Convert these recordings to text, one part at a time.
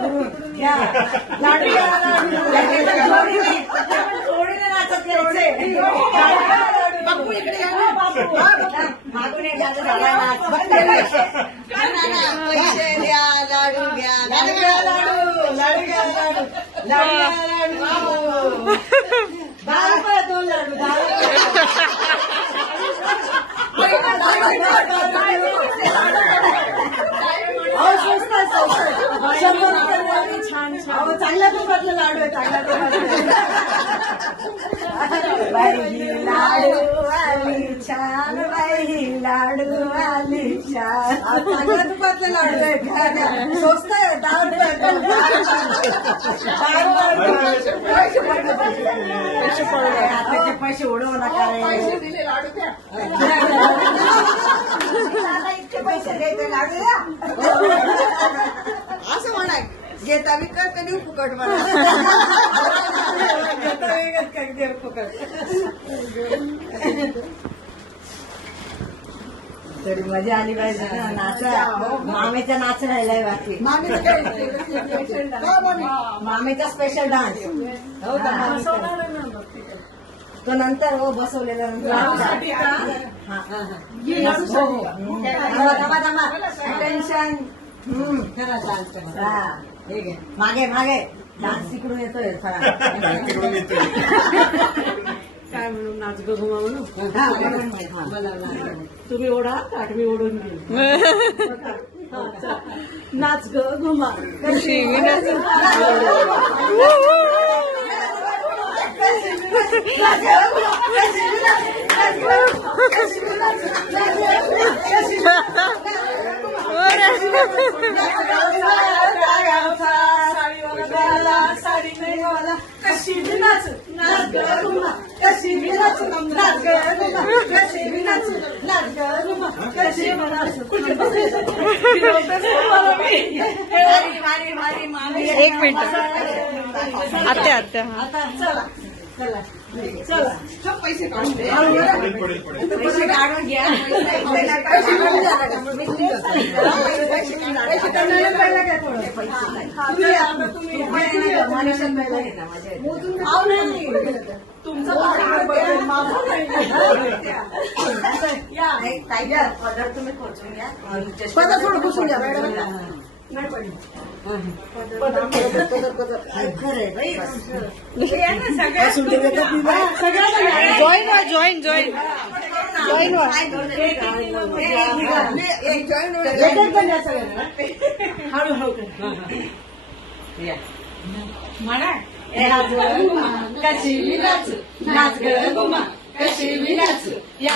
घ्या. लाडू घ्या, लाडू घ्या. जोडीने, आपण जोडीने नाचत यायचे. लाडू घ्या, लाडू. बापू इकडे या ना, बापू. मागून एक लाडू झाला नाच. पैसे द्या लाडू घ्या लाडू घ्या लाडू लाडू घ्या लाडू लाडू घ्या लाडू दहा रुपये दोन लाडू दहा रुपये अहो, स्वस्त आहे, स्वस्त आहे. शंभर रुपये लाडू छान छान अहो, चांगल्या तुपातलं लाडू आहे चांगल्या बाई लाडू आली छान बाई लाडू आली छान. अहो, चांगल्या तुपातले लाडू आहे. घ्या, घ्या. स्वस्त आहे दहा रुपये दोन, दहा रुपये. पैसे पडले. आताचे पैसे उडवू नका इतके पैसे द्यायचे लाडू द्या. घेता विकत कधी फुकट म्हणा घेता विकत देव फुकट. तरी मजा आली. पाहिजे ना नाच मामेचा नाच राहिलाय बाकी. मामेचा स्पेशल डान्स हो का? तो नंतर हो बसवलेला नंतर. हा, मागे मागे. डान्स तिकडून येतोय. तिकडून येतोय. काय म्हणून नाच गो घुमा म्हणून हा. तुम्ही ओढा ताट मी ओढून चला. नाच ग घुमा. कशी? कशी नाच नाच ग घुमा कशी बी नाच नाच ग घुमा कशी बी नाच नाच ग घुमा कशी बी नाच कुठे बसायचं? फिरवतेच मला मी. भारी, भारी, भारी, मामी. एक मिनिट. आत्या आत्या हा. आता चला चला. चला. पैसे पैसे काढून घ्या. तुमचं पाठीवर बघेल, माझं नाही. या. एक ताई घ्या. पदर तुम्ही खोचून घ्या. पदर थोडं पुसून घ्या, मॅडम. नाही पडली. पदर, पदर, पदर, पदर. खरंय बाई. बसून दे, देतात मी. हा, सगळ्यांना घ्या. जॉईन व्हा जॉईन जॉईन जॉईन व्हा एक जॉईन एक-एक जण या सगळ्यांना. हळूहळू करा. ए, नाच गं घुमा, कशी बी नाच नाच ग घुमा कशी बी नाच या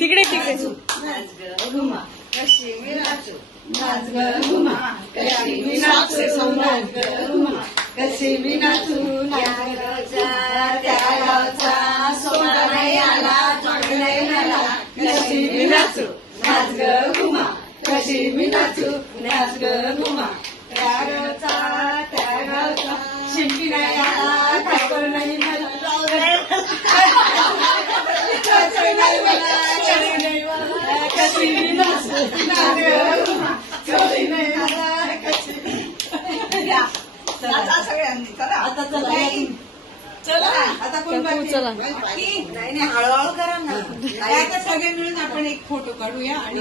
तिकडे तिकडे. नाच ग कशी मी नाचू नाच. कशी मी नाचू नाच ग घुमा कशी मी नाचू नाच ग घुमा त्या गावचा त्या गावचा शिंपी नाही आला ठाकर नाही मला कशी नाही मला कशी नाही मला कशी मी नाचू नाच ग घुमा कशी नाही मला कशी या. चला. आता सगळ्यांनी आता. चला आता कोण बाकी? चला. बाकी? नाही नाही हळूहळू करा ना आता सगळे मिळून आपण एक फोटो काढूया आणि